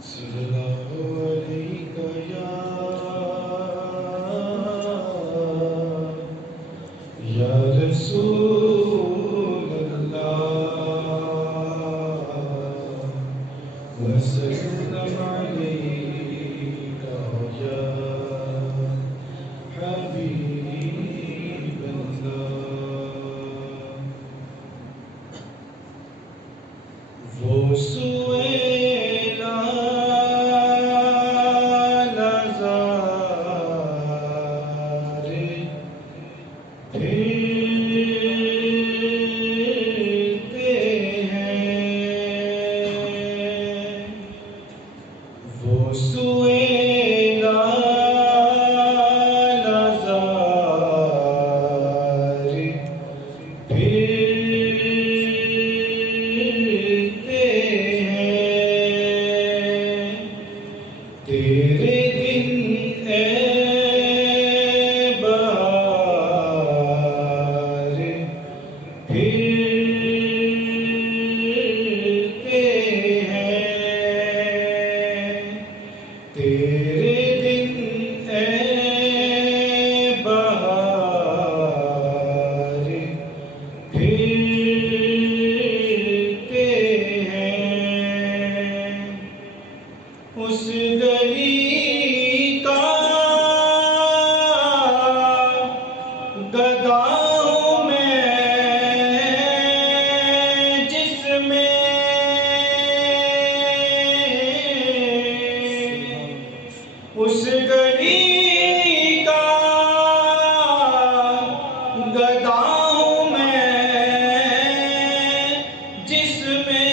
صلی اللہ علیہ یا رسول اللہ وسلم علیک یا حبیب اللہ وہ سویلا نظارے پھرتے ہیں وہ سویلا نظارے پھرتے ہیں تیرے دن اے بہار پھرتے ہیں تیرے دن اے بہار پھرتے ہیں اس گلی کا گدا ہوں میں جس میں اس گلی کا گدا ہوں میں جس میں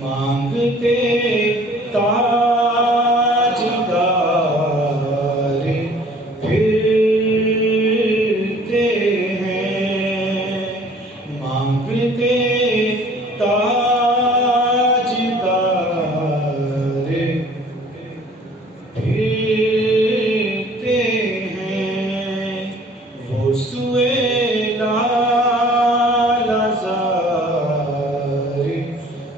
مانگتے تاجدار پھرتے ہیں مانگتے تاجدار پھرتے ہیں وہ سویلا نظارے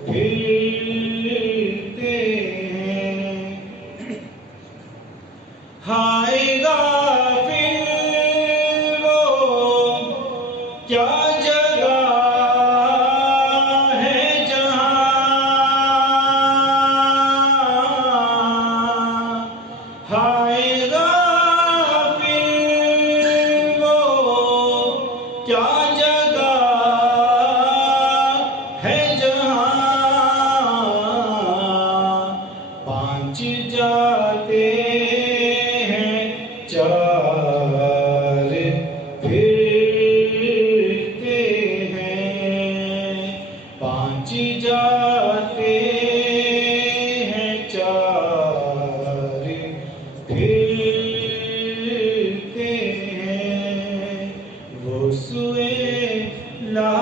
پھرتے ہیں ہائے غافل وہ کیا جگہ ہے جہاں ہائے غافل وہ کیا جگہ ہے جہاں پانچ جاتے ہیں چار پھرتے ہیں پانچ جاتے ہیں چار پھرتے ہیں وہ سویلا